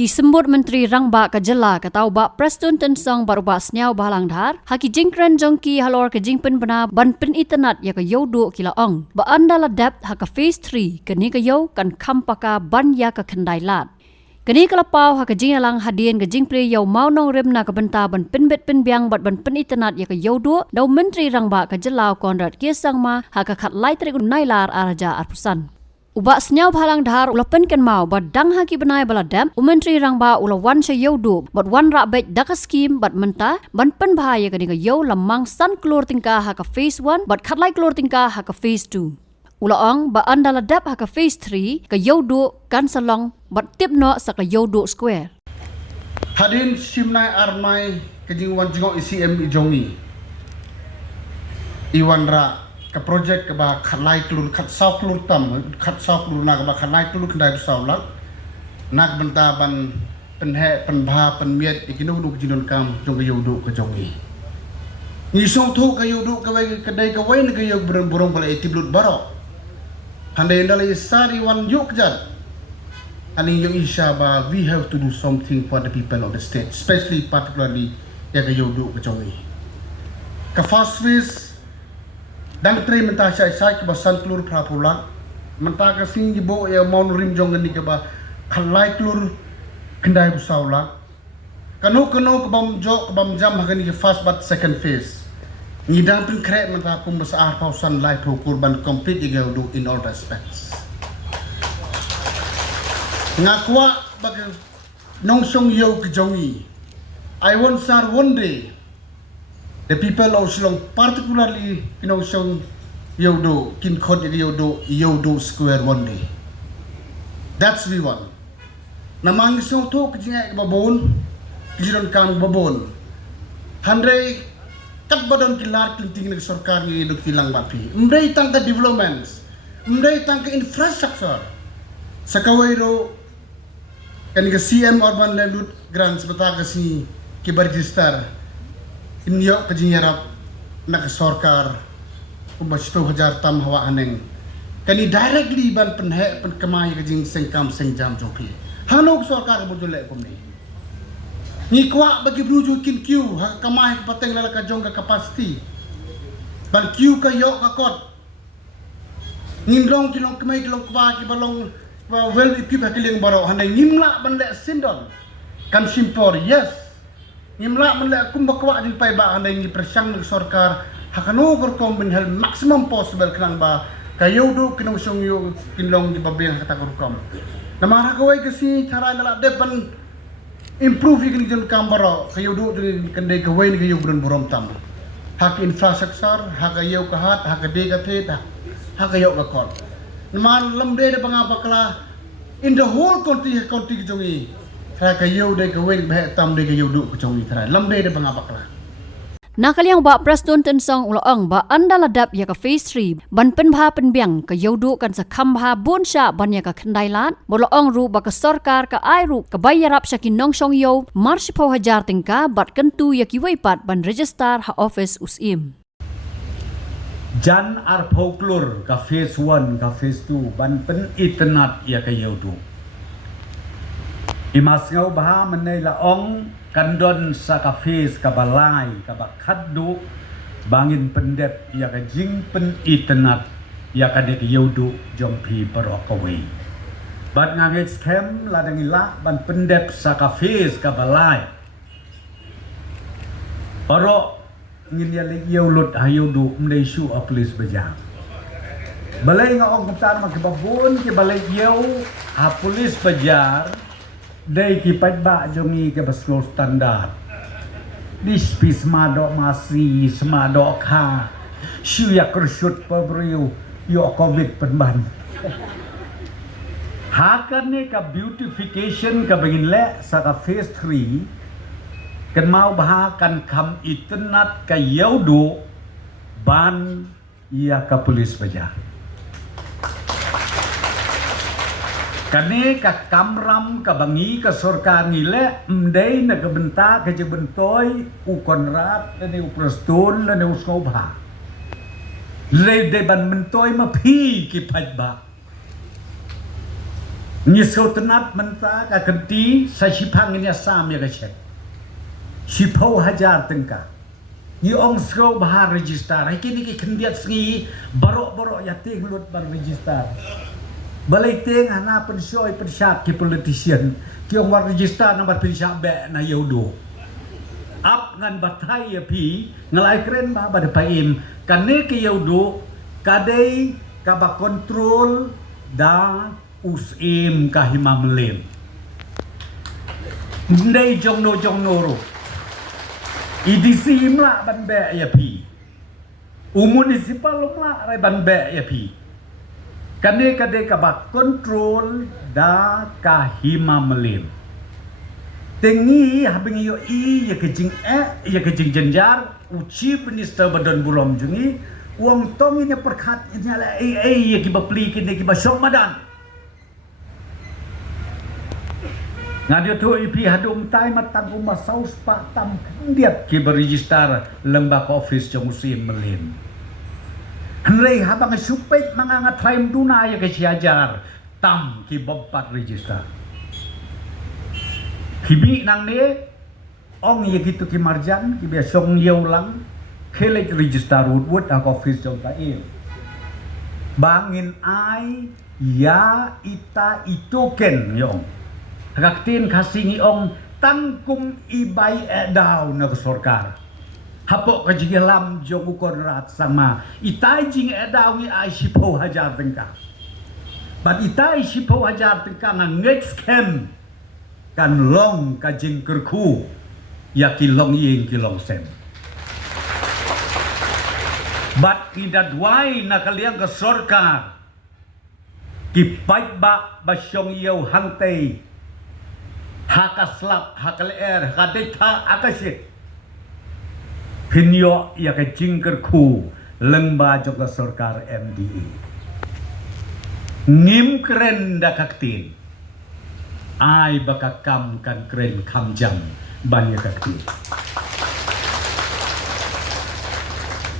Ki sembut Menteri Rangba Kajela katau bak Preston Tensong baru bak senyau bahalang dhar. Haki jingkran jongki halor ke jingpen bena ban pen internet ya ke yodo kila ong. Ba anda ladap haka phase 3 kini ke yo kan kampaka ban ya ke kendai lat. Kini kelapau haka jingalang hadien ke jingpre yo mau nong rem na ke benta ban pen bet pen biang bat ban pen internet ya ke yodo. Dau Menteri Rangba Kajela Konrad Kiesang ma haka kat lai terik nailar araja arpusan. Ubak senyau bahalang dhar ulapen kan mau bad dang haki benai baladam Menteri Rangba ula wan sya yodo bad wan rak bet daka skim bad menta ban pen bahaya kani ka yo lamang san keluar tingkah haka phase 1 bad khatlai keluar tingkah haka phase 2 ula ong ba anda ladap haka phase 3 ka yodo kan salong bad tip no sa ka yodo square Hadin simnai armai kejing wan jingok ICM ijongi Iwan ra ke projek ke ba khalai kelur khat sau kelur tam khat sau kelur na ke ba khalai kelur kendai besau lak nak benta ban penhe penbha penmiet ikinu duk jinon kam jong ke yodu ke jongi ni song thu ke yodu ke kedai ke wain ke yog burung bala itiblut baro handai ndalai sari wan yuk jat ani yo isha ba we have to do something for the people of the state especially particularly ya ke yodu ke jongi ke fast phase dan teri mentah saya ke basan telur prapula mentah ke sing jibo ya mau rim jong ni ke ba khalai telur kendai busaula kanu ke bam jam hakani ke fast but second phase ngidang pun krek mentah kum besar pausan lai kurban complete iga do in all respects ngakwa bag nongsong yo ke jongi I want sar one day the people of Shillong, particularly Shillong Yodo, Kin Khod Yodo Square one day. That's we want. Namang isong to kajingay babon, kijiron kang babon. Handray kat badon kilar kinting ng sarkar ng idog tilang mapi. Mday tangka developments, mday tangka infrastructure. Sa kawairo, kaniga CM Urban Land Grants bataga si kibarregister. Inyo kajinyarap na kasorkar kumbasto hajar tam hawa aneng kani directly ban penhe pen kamay kajing sengkam sengjam joki hanog sorkar bujule pomni ni kwa bagi bruju kin Q ha kamay pateng lala ka jong ka capacity ban Q ka yo ka kot nimlong kilong kamay kilong kwa ki balong well equipped hakiling baro hanay nimla ban le sindon kan simpor yes Nimla menlek kumbakwa din pay ba anday ni presyang ng sorkar hakano korkom binhal maximum possible kanang ba kayo do kinungsong yung kinlong di babiyang katakorkom namara kaway kasi cara nala depan improve yung kinidyon kambaro kayo do kanday kaway ni kayo buron tam hak infrastructure hakayo kahat hakadekatit hakayo kakon naman lamde na pangapakla in the whole country jongi kayo de kawin bah tam de kayo du kacong itra lambe de bangabakla Nakaliang ba Preston Tensong ulaong ba anda ladap ya ka phase 3 ban penbha penbiang ka yodo kan sa kambha bonsha ban ya ka kendai lat bolaong ru ba ka sarkar ka ai ru ka bayarap sa kinong song yo marshipo hajar tingka bat kentu ya ki waipat ban register ha office usim Jan ar folklor ka phase 1 ka phase 2 ban pen internet ya ka yodo Imas ngau baha menai laong kandon sa kafes kabalai kabak khaddu bangin pendep ya ka jing pen internet ya ka dek yodu jompi perokawai bat ngangai scam ladang ila ban pendep sa kafes kabalai perok ngin ya lek yolut hayodu mdai shu a police bejang balai ngau kumtan mak babun ke balai yau ha police bejar Day kipat ba jongi ke baslo standard. Dis pis madok masih semadok ha. Shuyak kershut pabriu yo covid penban. Hakan ni ka beautification ka bangin le sa ka phase 3 kan mau bahakan kam internet ka yaudo ban ia ka polis baja. Kani ka kamram ka bangi ka sorkar ngile mdei na ka benta ka bentoy u konrad ne u preston ne u skobha le de ban bentoy ma phi ki phaj ba Ni sultanat menta ka kenti sa sipang ni asam ya ka cek. Sipau hajar tengka. Ni ong sro bahar register. Kini ki kendiat sengi barok-barok ya ting lut bar register. Balai ting hana pensoi pensat ki politician. Ki ong war register nomor pensat be na yodo. Up ngan batai ya pi ngalai keren ba pada paim. Kane ki yodo kadai ka ba kontrol da usim kahima melem. Ndai jong no ro. IDC mla ban be ya pi. Municipal mla rai ban be ya pi. Kane kade ka ba kontrol da kahima melem. Tengi habing yo ya kejing jenjar chief minister badan burom jungi uang tong ini perkat ini ala ya ki ba pli kini ki ba syok madan. Ngadio tu ipi hadum tai matang rumah saus pak tam kendiat ki beregister lembaga office jong musim melim. Henrei habang supet manganga traim duna ya ke siajar tam ki bompat register. Kibi nang ne ong ya gitu ki marjan ki besong liau lang kelek register wood ak office jong ta bangin ai ya ita itoken yong Raktin kasingi ong tangkum ibai daw na sorkar. Hapok kajigelam jong ukon rat sama. Itai jing daw ni ay sipo hajar tengka. But itai sipo hajar tengka nga next camp kan long kajing kerku ya kilong ying kilong sem. But idadway na kaliang ka sorkar. Kipait ba basyong yaw hangtay. Hakaslap, hakaleer, hakadeta, akasit. Pinyo ya ka jingker ku lengba jong ka sorkar MDE. Ngim keren da kaktin. Ay baka kam kan keren kam jam banya kaktin.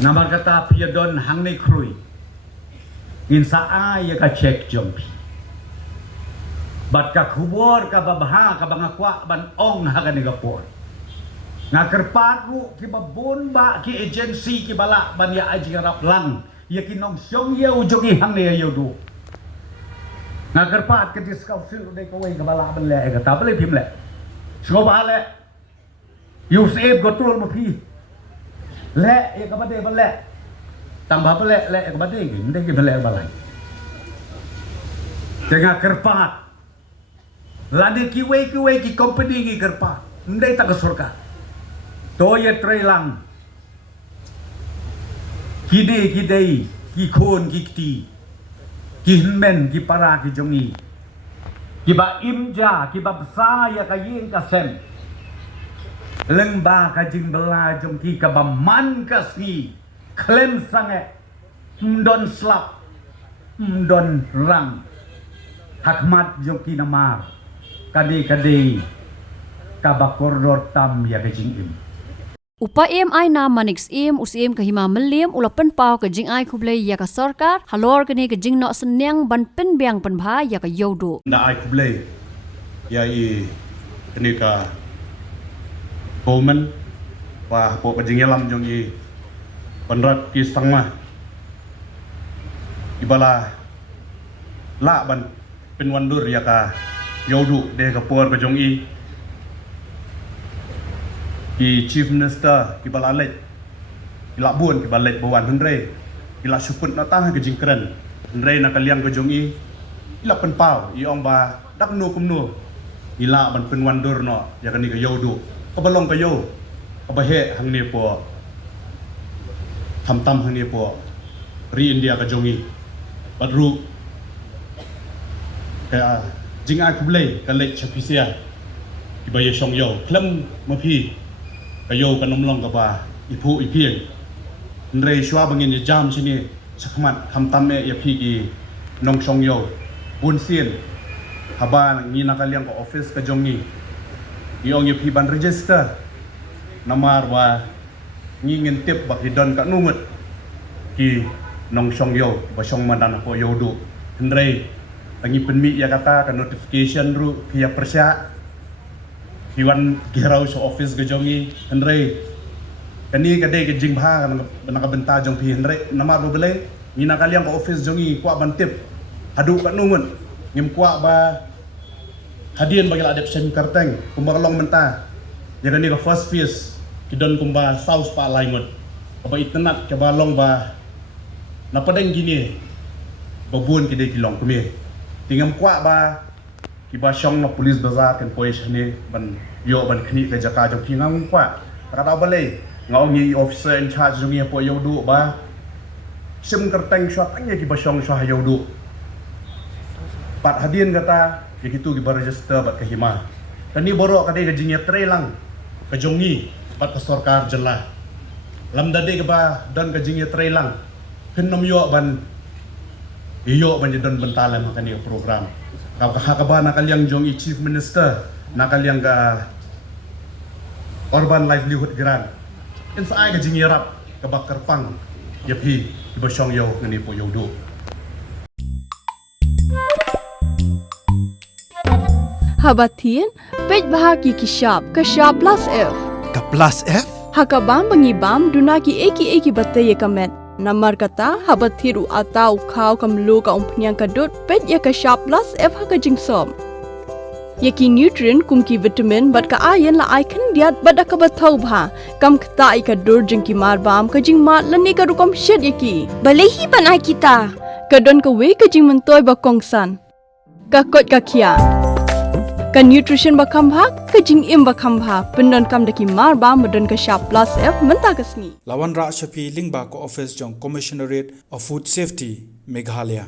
Namar kata piyadon hang ni krui. Insa ay ya ka cek jompi. Bat ka kubor ka babaha ka bangakwa ban ong ha ka nigapor. Nga kerpat ru ki babon ba ki agency ki bala ban ya aji rap lang ya kinong syong ye ujogi hang ne yo do. Nga kerpat ke discuss de ko we ka bala ban le ka tabale phim le. Sgo ba le. You save control ma phi. Le ya ka bade ban le. Tang ba le le ka bade ki ndeng ki bale balai. Tengah kerpat Lani kiwe ki company ki kerpa. Ndai tak sorka. Toya trailang. Kide kidei ki kon ki kti. Ki men ki para ki jongi. Ki ba imja ki ba bsa ya ka yin ka sem. Lengba ka jing bela jong ki ka ba man ka si. Klem sange. Mdon slap. Mdon rang. Hakmat jong ki namar. Kadi kabakordor tam ya kejing im. Upa ai na manix usim kahima melim ulapan pau kejing ai kublai ya ka sorkar halor kini kejing no senyang ban pen biang pen bha ya ka yodo. Da ai kublai ya i kini ka komen wa po kejing yalam jong i penrat ki sangma ibala la ban pen wandur ya ka Yodu de kapur ke jong i chief minister ki balalek ki labun ki balek bawan henre ki la suput na tah ke jingkren henre na kaliang ke jong i la pen pau i ong ba dak nu kum nu ila ban pen wandur no ya kan ni ke yodu ka balong ke yo ka ba he hang ni po tam hang ni po ri india ke jong i badru ka jing ai kublai ka lek chapisia ibaya song yo klam ma phi ka yo ka nom long ka ba ipu ipieng nrei shwa bangin jam chini sakmat kham tam me ya phi ki nong song yo bun sien haba ni nakaliang ka office ka jongi iong ya phi ban register namar wa ni ngin tip ba hidon ka numut ki nong song yo ba song madan ko yo du nrei Tangi penmi ya kata kan notification ru pia persya hiwan gerau so office gejongi Henry kani kadai ke jing bha kan benaka benta jong pi Henry nama do bele mina kalian ke office jongi kwa bantip hadu kat nungun ngim kwa ba hadian bagi adep sem karteng kumba long menta ya kani ke first phase kidon kumba south pa laingot apa itnat ke balong ba napadeng gini babun kidai kilong kumi tingam kwa ba kiba syong na polis bazar kan pois ni ban yo ban kni ke jaka jong pingam kwa kata balai ngau ngi officer in charge jong po yo du ba sim kerteng shot anya kiba syong sha yo du pat hadin kata ya gitu kiba register bat ke hima tani borok kadai ke jingnya trelang ke jongi bat ke sarkar jelah lam dade ke ba dan ke jingnya trelang kenom yo ban iyo banjidon bentalan makani program kakaba nakaliang jong chief minister nakaliang ga urban livelihood grant in sa ay ga jingirap kabakar pang yapi ibasyong yo ngani po yodo Habatin pej bahaki kashab plus F Ka plus F? hakabam bangibam dunaki eki batay kamet Namar kata habat thiru atau kau kamlu ka umpnyang kadut pet ya ka sharp plus F ha ka jingsom. Yaki nutrient kum ki vitamin bat ka iron la icon diat bat ka bathau bha kam kta I ka dur jing ki mar bam ka jing mat lani ka rukom shed yaki. Balehi panai kita. Ka don ka we ka jing mentoy ba kongsan. Ka kot ka kia. Ka nutrition ba kam bha ka jing im ba kam bha pendon kam daki mar bam badon ka sharp plus F menta kasni. Lawan Ra Shafi Lingba ko office jong Commissionerate of Food Safety Meghalaya.